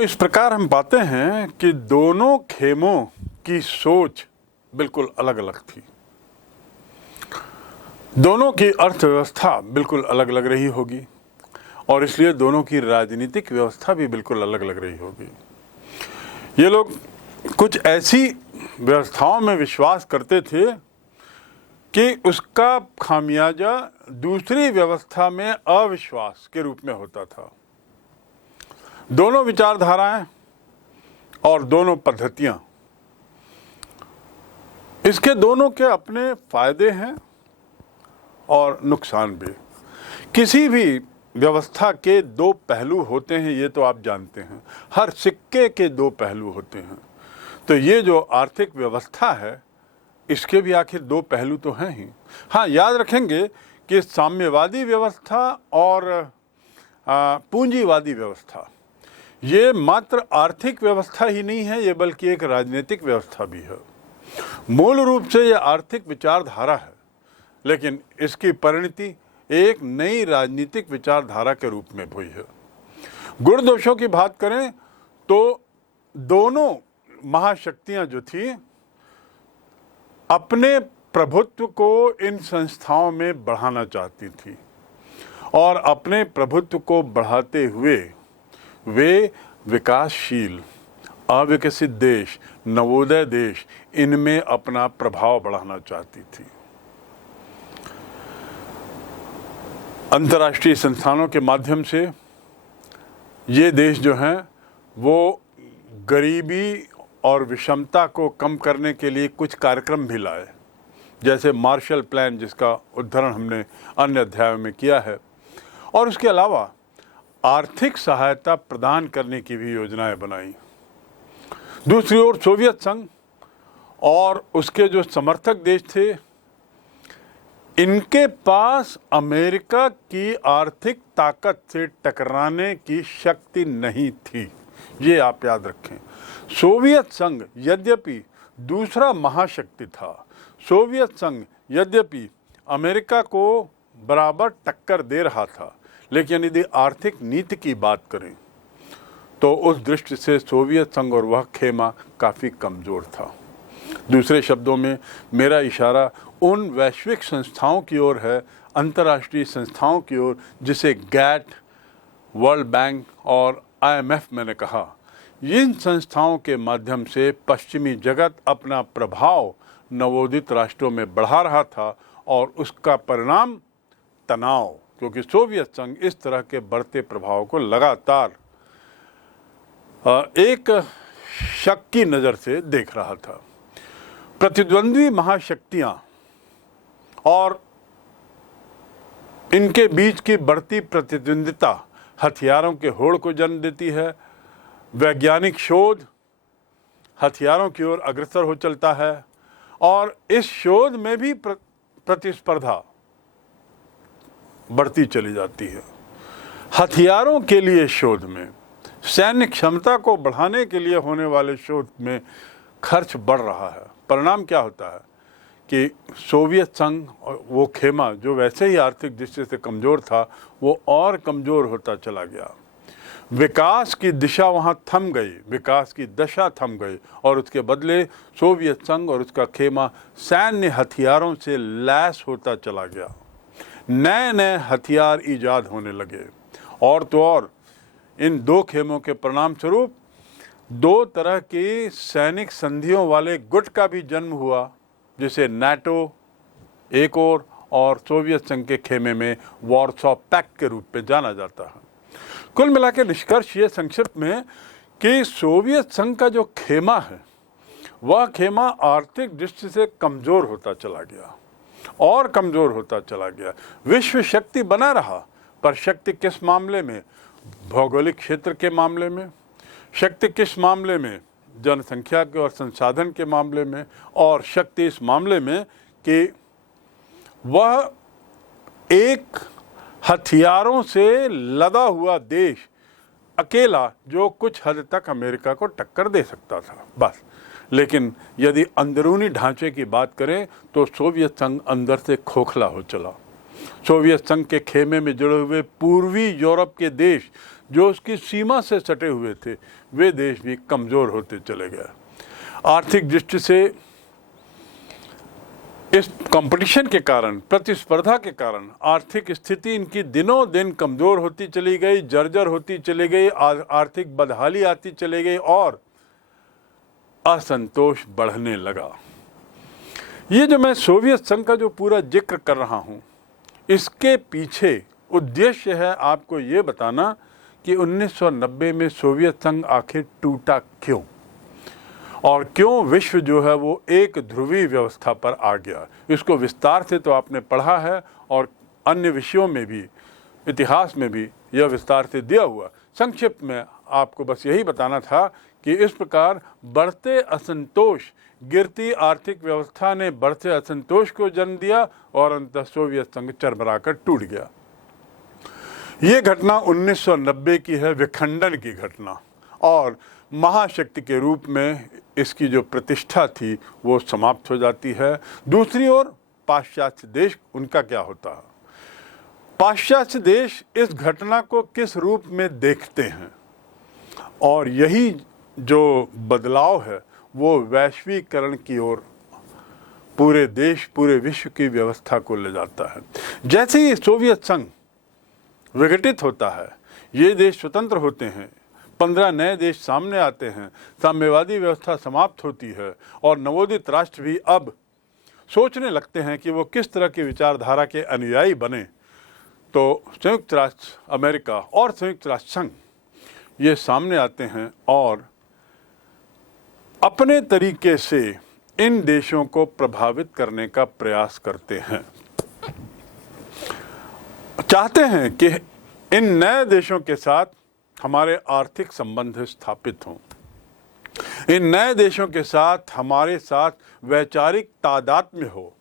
तो इस प्रकार हम पाते हैं कि दोनों खेमों की सोच बिल्कुल अलग अलग थी। दोनों की अर्थव्यवस्था बिल्कुल अलग अलग रही होगी और इसलिए दोनों की राजनीतिक व्यवस्था भी बिल्कुल अलग अलग रही होगी। ये लोग कुछ ऐसी व्यवस्थाओं में विश्वास करते थे कि उसका खामियाजा दूसरी व्यवस्था में अविश्वास के रूप में होता था। दोनों विचारधाराएं और दोनों पद्धतियां, इसके दोनों के अपने फायदे हैं और नुकसान भी। किसी भी व्यवस्था के दो पहलू होते हैं, ये तो आप जानते हैं। हर सिक्के के दो पहलू होते हैं। तो ये जो आर्थिक व्यवस्था है, इसके भी आखिर दो पहलू तो हैं ही। हाँ, याद रखेंगे कि साम्यवादी व्यवस्था और पूंजीवादी व्यवस्था ये मात्र आर्थिक व्यवस्था ही नहीं है, ये बल्कि एक राजनीतिक व्यवस्था भी है। मूल रूप से ये आर्थिक विचारधारा है, लेकिन इसकी परिणति एक नई राजनीतिक विचारधारा के रूप में हुई है। गुण दोषों की बात करें तो दोनों महाशक्तियां जो थी, अपने प्रभुत्व को इन संस्थाओं में बढ़ाना चाहती थी और अपने प्रभुत्व को बढ़ाते हुए वे विकासशील, अविकसित देश, नवोदय देश, इनमें अपना प्रभाव बढ़ाना चाहती थी। अंतर्राष्ट्रीय संस्थानों के माध्यम से ये देश जो हैं वो गरीबी और विषमता को कम करने के लिए कुछ कार्यक्रम भी लाए, जैसे मार्शल प्लान, जिसका उद्धरण हमने अन्य अध्यायों में किया है, और उसके अलावा आर्थिक सहायता प्रदान करने की भी योजनाएं बनाई। दूसरी ओर सोवियत संघ और उसके जो समर्थक देश थे, इनके पास अमेरिका की आर्थिक ताकत से टकराने की शक्ति नहीं थी। ये आप याद रखें। सोवियत संघ यद्यपि दूसरा महाशक्ति था, सोवियत संघ यद्यपि अमेरिका को बराबर टक्कर दे रहा था, लेकिन यदि आर्थिक नीति की बात करें तो उस दृष्टि से सोवियत संघ और वह खेमा काफ़ी कमज़ोर था। दूसरे शब्दों में मेरा इशारा उन वैश्विक संस्थाओं की ओर है, अंतर्राष्ट्रीय संस्थाओं की ओर, जिसे गैट, वर्ल्ड बैंक और IMF मैंने कहा। इन संस्थाओं के माध्यम से पश्चिमी जगत अपना प्रभाव नवोदित राष्ट्रों में बढ़ा रहा था और उसका परिणाम तनाव, क्योंकि सोवियत संघ इस तरह के बढ़ते प्रभाव को लगातार एक शक की नज़र से देख रहा था। प्रतिद्वंद्वी महाशक्तियां और इनके बीच की बढ़ती प्रतिद्वंदिता हथियारों के होड़ को जन्म देती है। वैज्ञानिक शोध हथियारों की ओर अग्रसर हो चलता है और इस शोध में भी प्रतिस्पर्धा बढ़ती चली जाती है। हथियारों के लिए शोध में, सैन्य क्षमता को बढ़ाने के लिए होने वाले शोध में खर्च बढ़ रहा है। परिणाम क्या होता है कि सोवियत संघ और वो खेमा जो वैसे ही आर्थिक दृष्टि से कमज़ोर था, वो और कमज़ोर होता चला गया। विकास की दिशा वहाँ थम गई, विकास की दशा थम गई और उसके बदले सोवियत संघ और उसका खेमा सैन्य हथियारों से लैस होता चला गया। नए नए हथियार ईजाद होने लगे और तो और इन दो खेमों के परिणाम स्वरूप दो तरह की सैनिक संधियों वाले गुट का भी जन्म हुआ, जिसे नाटो एक और सोवियत संघ के खेमे में वॉर्सो पैक्ट के रूप में जाना जाता है। कुल मिलाकर निष्कर्ष ये संक्षिप्त में कि सोवियत संघ का जो खेमा है, वह खेमा आर्थिक दृष्टि से कमज़ोर होता चला गया और कमज़ोर होता चला गया। विश्व शक्ति बना रहा, पर शक्ति किस मामले में? भौगोलिक क्षेत्र के मामले में। शक्ति किस मामले में? जनसंख्या के और संसाधन के मामले में। और शक्ति इस मामले में कि वह एक हथियारों से लदा हुआ देश अकेला, जो कुछ हद तक अमेरिका को टक्कर दे सकता था, बस। लेकिन यदि अंदरूनी ढांचे की बात करें तो सोवियत संघ अंदर से खोखला हो चला। सोवियत संघ के खेमे में जुड़े हुए पूर्वी यूरोप के देश जो उसकी सीमा से सटे हुए थे, वे देश भी कमज़ोर होते चले गए। आर्थिक दृष्टि से इस कंपटीशन के कारण, प्रतिस्पर्धा के कारण आर्थिक स्थिति इनकी दिनों दिन कमज़ोर होती चली गई, जर्जर होती चली गई, आर्थिक बदहाली आती चली गई और असंतोष बढ़ने लगा। ये जो मैं सोवियत संघ का जो पूरा जिक्र कर रहा हूँ, इसके पीछे उद्देश्य है आपको ये बताना कि 1990 में सोवियत संघ आखिर टूटा क्यों, और क्यों विश्व जो है वो एक ध्रुवीय व्यवस्था पर आ गया। इसको विस्तार से तो आपने पढ़ा है और अन्य विषयों में भी, इतिहास में भी यह विस्तार से दिया हुआ। संक्षिप्त में आपको बस यही बताना था कि इस प्रकार बढ़ते असंतोष, गिरती आर्थिक व्यवस्था ने बढ़ते असंतोष को जन्म दिया और अंततः सोवियत संघ चरमराकर टूट गया। ये घटना 1990 की है, विखंडन की घटना, और महाशक्ति के रूप में इसकी जो प्रतिष्ठा थी वो समाप्त हो जाती है। दूसरी ओर पाश्चात्य देश, उनका क्या होता है? पाश्चात्य देश इस घटना को किस रूप में देखते हैं, और यही जो बदलाव है वो वैश्वीकरण की ओर पूरे देश, पूरे विश्व की व्यवस्था को ले जाता है। जैसे ही सोवियत संघ विघटित होता है, ये देश स्वतंत्र होते हैं, 15 नए देश सामने आते हैं, साम्यवादी व्यवस्था समाप्त होती है और नवोदित राष्ट्र भी अब सोचने लगते हैं कि वो किस तरह की विचारधारा के अनुयायी बने। तो संयुक्त राष्ट्र अमेरिका और संयुक्त राष्ट्र संघ ये सामने आते हैं और अपने तरीके से इन देशों को प्रभावित करने का प्रयास करते हैं। चाहते हैं कि इन नए देशों के साथ हमारे आर्थिक संबंध स्थापित हों, इन नए देशों के साथ हमारे साथ वैचारिक तादात्म्य हो।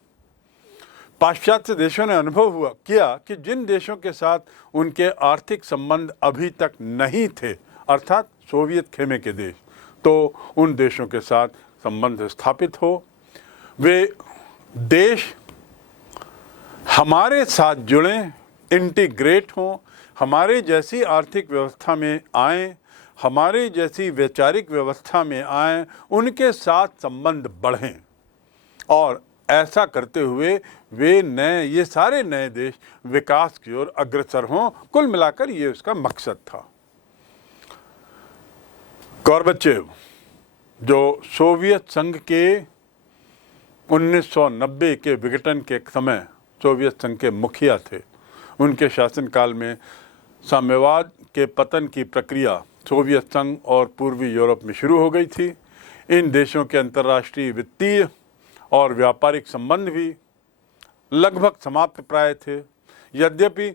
पाश्चात्य देशों ने अनुभव किया कि जिन देशों के साथ उनके आर्थिक संबंध अभी तक नहीं थे, अर्थात सोवियत खेमे के देश, तो उन देशों के साथ संबंध स्थापित हो, वे देश हमारे साथ जुड़ें, इंटीग्रेट हों, हमारे जैसी आर्थिक व्यवस्था में आएं, हमारे जैसी वैचारिक व्यवस्था में आएं, उनके साथ संबंध बढ़ें, और ऐसा करते हुए ये सारे नए देश विकास की ओर अग्रसर हों। कुल मिलाकर ये उसका मकसद था। गोर्बाचेव, जो सोवियत संघ के 1990 के विघटन के समय सोवियत संघ के मुखिया थे, उनके शासनकाल में साम्यवाद के पतन की प्रक्रिया सोवियत संघ और पूर्वी यूरोप में शुरू हो गई थी। इन देशों के अंतर्राष्ट्रीय वित्तीय और व्यापारिक संबंध भी लगभग समाप्त प्राय थे। यद्यपि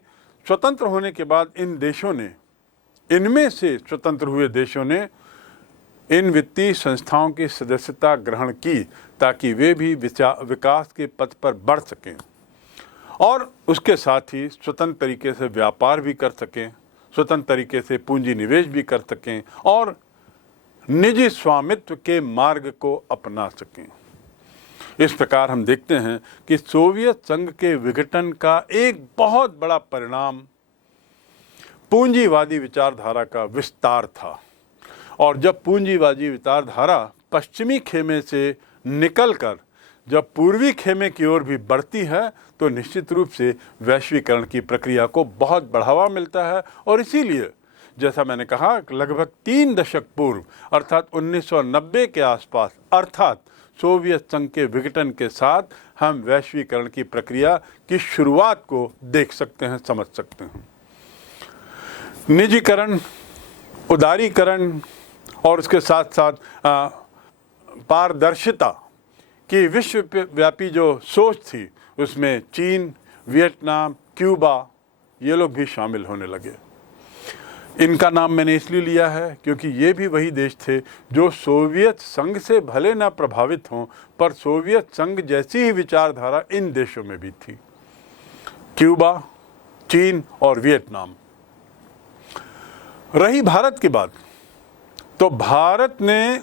स्वतंत्र होने के बाद इन देशों ने, इनमें से स्वतंत्र हुए देशों ने इन वित्तीय संस्थाओं की सदस्यता ग्रहण की ताकि वे भी विकास के पथ पर बढ़ सकें और उसके साथ ही स्वतंत्र तरीके से व्यापार भी कर सकें, स्वतंत्र तरीके से पूंजी निवेश भी कर सकें और निजी स्वामित्व के मार्ग को अपना सकें। इस प्रकार हम देखते हैं कि सोवियत संघ के विघटन का एक बहुत बड़ा परिणाम पूंजीवादी विचारधारा का विस्तार था, और जब पूंजीवादी विचारधारा पश्चिमी खेमे से निकलकर जब पूर्वी खेमे की ओर भी बढ़ती है तो निश्चित रूप से वैश्वीकरण की प्रक्रिया को बहुत बढ़ावा मिलता है। और इसीलिए जैसा मैंने कहा लगभग 3 दशक पूर्व अर्थात 1990 के आसपास, अर्थात सोवियत संघ के विघटन के साथ हम वैश्वीकरण की प्रक्रिया की शुरुआत को देख सकते हैं, समझ सकते हैं। निजीकरण, उदारीकरण और उसके साथ साथ पारदर्शिता की विश्वव्यापी जो सोच थी उसमें चीन, वियतनाम, क्यूबा ये लोग भी शामिल होने लगे। इनका नाम मैंने इसलिए लिया है क्योंकि ये भी वही देश थे जो सोवियत संघ से भले ना प्रभावित हों पर सोवियत संघ जैसी ही विचारधारा इन देशों में भी थी, क्यूबा, चीन और वियतनाम। रही भारत की बात, तो भारत ने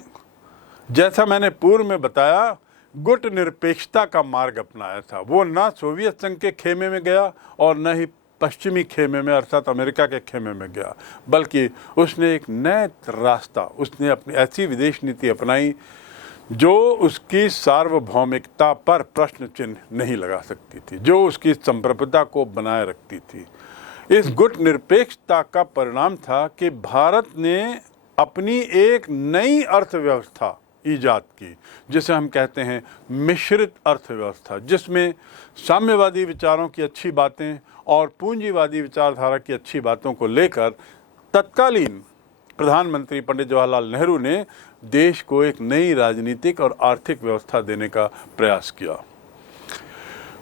जैसा मैंने पूर्व में बताया गुट निरपेक्षता का मार्ग अपनाया था। वो ना सोवियत संघ के खेमे में गया और न ही पश्चिमी खेमे में अर्थात अमेरिका के खेमे में गया, बल्कि उसने एक नया रास्ता, उसने अपनी ऐसी विदेश नीति अपनाई जो उसकी सार्वभौमिकता पर प्रश्न चिन्ह नहीं लगा सकती थी, जो उसकी संप्रभुता को बनाए रखती थी। इस गुट निरपेक्षता का परिणाम था कि भारत ने अपनी एक नई अर्थव्यवस्था ईजाद की, जिसे हम कहते हैं मिश्रित अर्थव्यवस्था, जिसमें साम्यवादी विचारों की अच्छी बातें और पूंजीवादी विचारधारा की अच्छी बातों को लेकर तत्कालीन प्रधानमंत्री पंडित जवाहरलाल नेहरू ने देश को एक नई राजनीतिक और आर्थिक व्यवस्था देने का प्रयास किया।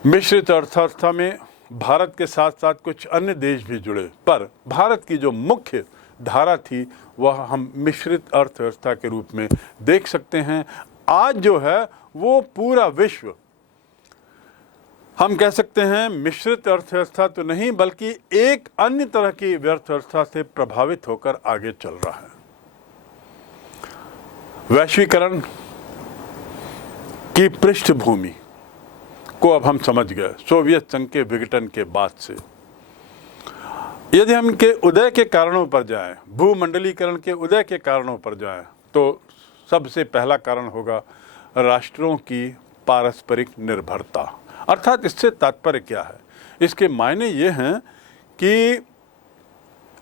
मिश्रित अर्थव्यवस्था में भारत के साथ साथ कुछ अन्य देश भी जुड़े, पर भारत की जो मुख्य धारा थी वह हम मिश्रित अर्थव्यवस्था के रूप में देख सकते हैं। आज जो है वो पूरा विश्व, हम कह सकते हैं मिश्रित अर्थव्यवस्था तो नहीं बल्कि एक अन्य तरह की अर्थव्यवस्था से प्रभावित होकर आगे चल रहा है। वैश्वीकरण की पृष्ठभूमि को अब हम समझ गए सोवियत संघ के विघटन के बाद से। यदि हम इनके उदय के कारणों पर जाएं, भूमंडलीकरण के उदय के कारणों पर जाएं, तो सबसे पहला कारण होगा राष्ट्रों की पारस्परिक निर्भरता। अर्थात इससे तात्पर्य क्या है? इसके मायने ये हैं कि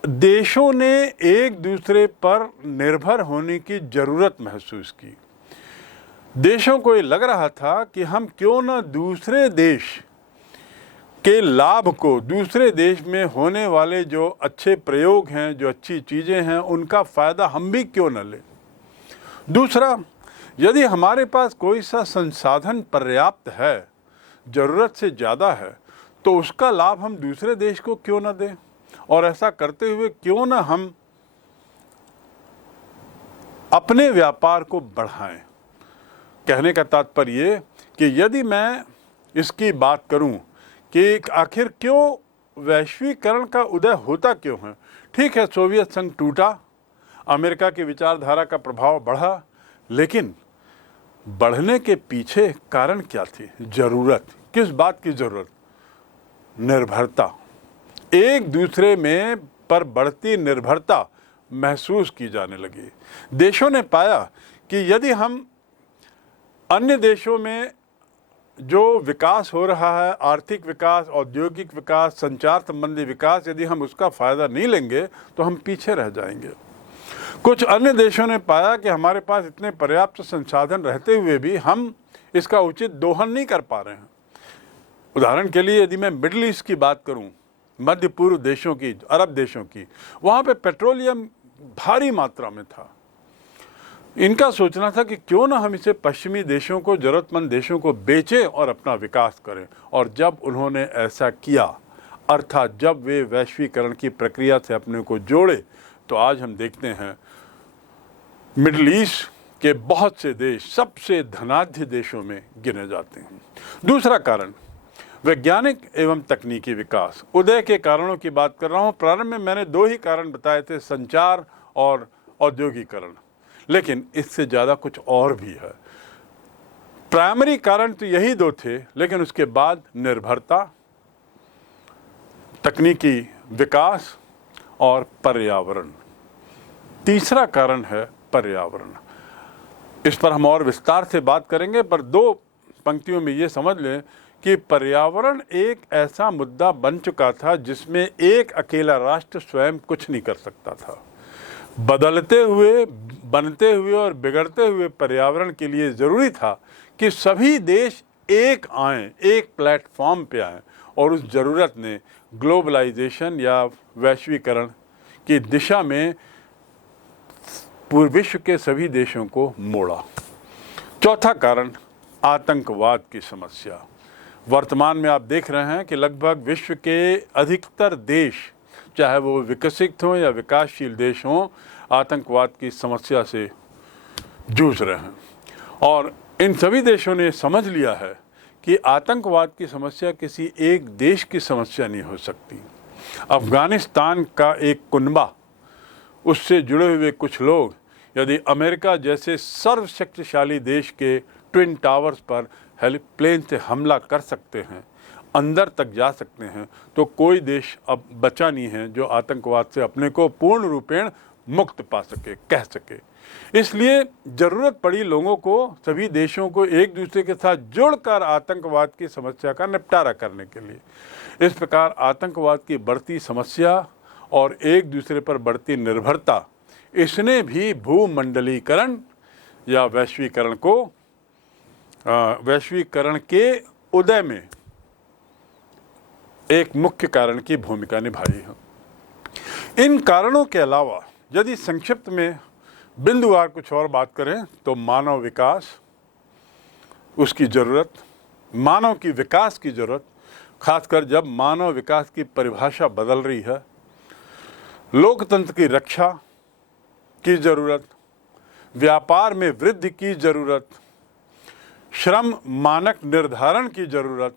देशों ने एक दूसरे पर निर्भर होने की ज़रूरत महसूस की। देशों को ये लग रहा था कि हम क्यों न दूसरे देश के लाभ को, दूसरे देश में होने वाले जो अच्छे प्रयोग हैं, जो अच्छी चीज़ें हैं, उनका फ़ायदा हम भी क्यों न लें। दूसरा, यदि हमारे पास कोई सा संसाधन पर्याप्त है, ज़रूरत से ज़्यादा है, तो उसका लाभ हम दूसरे देश को क्यों न दें, और ऐसा करते हुए क्यों न हम अपने व्यापार को बढ़ाएं। कहने का तात्पर्य ये कि यदि मैं इसकी बात करूं कि आखिर क्यों वैश्वीकरण का उदय होता क्यों है। ठीक है, सोवियत संघ टूटा, अमेरिका की विचारधारा का प्रभाव बढ़ा, लेकिन बढ़ने के पीछे कारण क्या थी? ज़रूरत। किस बात की ज़रूरत? निर्भरता। एक दूसरे में पर बढ़ती निर्भरता महसूस की जाने लगी। देशों ने पाया कि यदि हम अन्य देशों में जो विकास हो रहा है, आर्थिक विकास, औद्योगिक विकास, संचार संबंधी विकास, यदि हम उसका फ़ायदा नहीं लेंगे तो हम पीछे रह जाएंगे। कुछ अन्य देशों ने पाया कि हमारे पास इतने पर्याप्त संसाधन रहते हुए भी हम इसका उचित दोहन नहीं कर पा रहे हैं। उदाहरण के लिए यदि मैं मिडिल ईस्ट की बात करूं, मध्य पूर्व देशों की, अरब देशों की, वहाँ पे पेट्रोलियम भारी मात्रा में था। इनका सोचना था कि क्यों ना हम इसे पश्चिमी देशों को, ज़रूरतमंद देशों को बेचें और अपना विकास करें। और जब उन्होंने ऐसा किया, अर्थात जब वे वैश्वीकरण की प्रक्रिया से अपने को जोड़े, तो आज हम देखते हैं मिडिल ईस्ट के बहुत से देश सबसे धनाढ्य देशों में गिने जाते हैं। दूसरा कारण वैज्ञानिक एवं तकनीकी विकास। उदय के कारणों की बात कर रहा हूँ। प्रारंभ में मैंने दो ही कारण बताए थे, संचार और औद्योगिकरण, लेकिन इससे ज़्यादा कुछ और भी है। प्राइमरी कारण तो यही दो थे, लेकिन उसके बाद निर्भरता, तकनीकी विकास और पर्यावरण। तीसरा कारण है पर्यावरण। इस पर हम और विस्तार से बात करेंगे, पर दो पंक्तियों में ये समझ लें कि पर्यावरण एक ऐसा मुद्दा बन चुका था जिसमें एक अकेला राष्ट्र स्वयं कुछ नहीं कर सकता था। बदलते हुए, बनते हुए और बिगड़ते हुए पर्यावरण के लिए ज़रूरी था कि सभी देश एक आएँ, एक प्लेटफॉर्म पे आएँ, और उस ज़रूरत ने ग्लोबलाइजेशन या वैश्वीकरण की दिशा में पूर्व विश्व के सभी देशों को मोड़ा। चौथा कारण आतंकवाद की समस्या। वर्तमान में आप देख रहे हैं कि लगभग विश्व के अधिकतर देश, चाहे वो विकसित हों या विकासशील देश हों, आतंकवाद की समस्या से जूझ रहे हैं। और इन सभी देशों ने समझ लिया है कि आतंकवाद की समस्या किसी एक देश की समस्या नहीं हो सकती। अफ़गानिस्तान का एक कुनबा, उससे जुड़े हुए कुछ लोग यदि अमेरिका जैसे सर्वशक्तिशाली देश के ट्विन टावर्स पर हेलीप्लेन से हमला कर सकते हैं अंदर तक जा सकते हैं तो कोई देश अब बचा नहीं है जो आतंकवाद से अपने को पूर्ण रूपेण मुक्त पा सके, कह सके। इसलिए ज़रूरत पड़ी लोगों को, सभी देशों को एक दूसरे के साथ जुड़कर आतंकवाद की समस्या का निपटारा करने के लिए। इस प्रकार आतंकवाद की बढ़ती समस्या और एक दूसरे पर बढ़ती निर्भरता, इसने भी भूमंडलीकरण या वैश्वीकरण के उदय में एक मुख्य कारण की भूमिका निभाई है। इन कारणों के अलावा यदि संक्षिप्त में बिंदुवार कुछ और बात करें तो मानव विकास, उसकी ज़रूरत, मानव की विकास की ज़रूरत, खासकर जब मानव विकास की परिभाषा बदल रही है, लोकतंत्र की रक्षा की ज़रूरत, व्यापार में वृद्धि की ज़रूरत, श्रम मानक निर्धारण की ज़रूरत,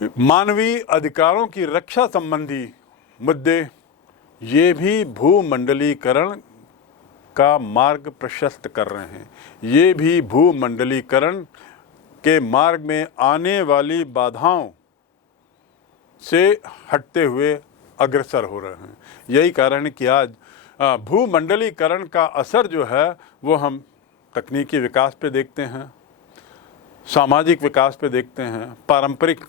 मानवीय अधिकारों की रक्षा संबंधी मुद्दे, ये भी भूमंडलीकरण का मार्ग प्रशस्त कर रहे हैं। ये भी भूमंडलीकरण के मार्ग में आने वाली बाधाओं से हटते हुए अग्रसर हो रहे हैं। यही कारण है कि आज भूमंडलीकरण का असर जो है वो हम तकनीकी विकास पे देखते हैं, सामाजिक विकास पे देखते हैं, पारंपरिक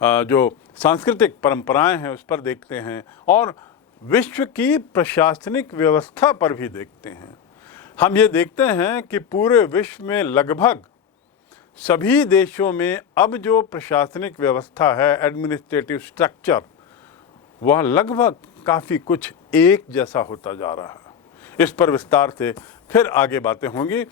जो सांस्कृतिक परंपराएं हैं उस पर देखते हैं, और विश्व की प्रशासनिक व्यवस्था पर भी देखते हैं। हम ये देखते हैं कि पूरे विश्व में लगभग सभी देशों में अब जो प्रशासनिक व्यवस्था है, एडमिनिस्ट्रेटिव स्ट्रक्चर, वह लगभग काफ़ी कुछ एक जैसा होता जा रहा है। इस पर विस्तार से फिर आगे बातें होंगी।